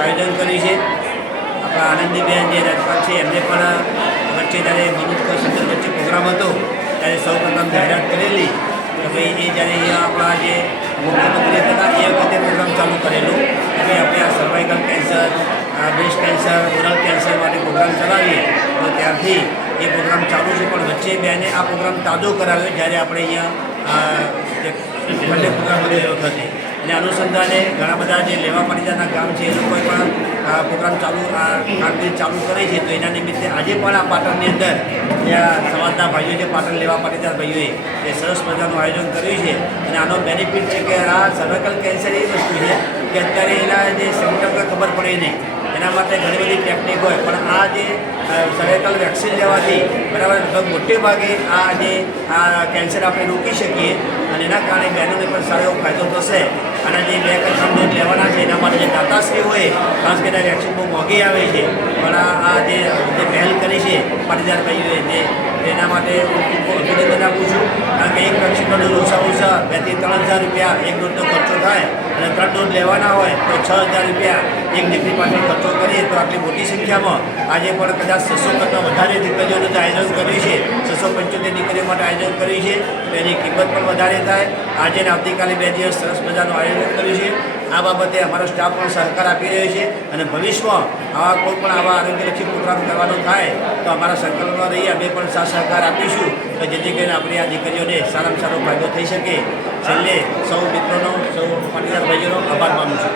આયોજન કર્યું છે। આપણા આનંદીબેન જે રાજપાલ છે એમને પણ વચ્ચે જ્યારે મનુષ્ય સંસદ વચ્ચે પ્રોગ્રામ હતો ત્યારે સૌપ્રથમ જાહેરાત કરેલી કે ભાઈ એ જ્યારે અહીંયા આપણા જે મુખ્યમંત્રી હતા એ વખતે પ્રોગ્રામ ચાલુ કરેલો કે ભાઈ આપણે આ cervical cancer, breast cancer, oral cancer માટે પ્રોગ્રામ ચલાવીએ। તો ત્યારથી એ પ્રોગ્રામ ચાલુ છે, પણ વચ્ચે બેને આ પ્રોગ્રામ તાજો કરાવ્યો જ્યારે આપણે અહીંયા પ્રોગ્રામ હતો એ વખતે। અને અનુસંધાને ઘણા બધા જે લેવા પાટીદારના ગામ છે એ લોકોએ પણ પ્રોગ્રામ કામગીરી ચાલુ કરી છે। તો એના નિમિત્તે આજે પણ આ પાટણની અંદર જ્યાં સમાજના ભાઈઓ છે, પાટણ લેવા પાટીદાર ભાઈઓએ એ સરસ મજાનું આયોજન કર્યું છે। અને આનો બેનિફિટ છે કે આ સર્વાઇકલ કેન્સર એ વસ્તુ છે કે અત્યારે એના જે સિમ્ટમ ખબર પડે નહીં, એના માટે ઘણી બધી ટેકનિક હોય, પણ આ જે સર્વાઇકલ વેક્સિન લેવાથી બરાબર મોટે ભાગે આ કેન્સર આપણે રોકી શકીએ અને એના કારણે બહેનોને પણ સારો એવો ફાયદો થશે। અને જે 2 કે 3 ડોઝ લેવાના છે એના માટે જે દાતાશ્રી હોય, ખાસ કરીને વેક્સિન બહુ મોંઘી આવે છે, પણ આ જે પહેલ કરી છે પાટીદાર ભાઈઓએ એના માટે હું ખૂબ અભિનંદન આપું છું। કારણ કે એક વેક્સિનનો ડોઝ ઓછા 2 થી 3,000 રૂપિયા એક ડોઝનો ખર્ચો થાય અને 3 ડોઝ લેવાના હોય તો 6,000 રૂપિયા એક દીકરી પાછળ ખર્ચો કરીએ તો આટલી મોટી સંખ્યામાં આજે પણ કદાચ 600 કરતાં વધારે દીકરીઓનું આયોજન કર્યું છે, 675 દીકરીઓ માટે આયોજન કર્યું છે, તો એની કિંમત પણ વધારે થાય। આજે ને આવતીકાલે 2 દિવસ સરસ મજાનું આયોજન કર્યું છે। આ બાબતે અમારો સ્ટાફ પણ સહકાર આપી રહ્યો છે અને ભવિષ્યમાં આવા કોઈ પણ આવા આરોગ્યલક્ષી પ્રોગ્રામ કરવાનો થાય તો અમારા સંકલનમાં રહી અમે પણ સાથ સહકાર આપીશું કે જેથી કરીને આપણી આ દીકરીઓને સારામાં સારો ફાયદો થઈ શકે। છેલ્લે સૌ મિત્રોનો, સૌ પાટીદાર ભાઈઓનો આભાર માનું છું।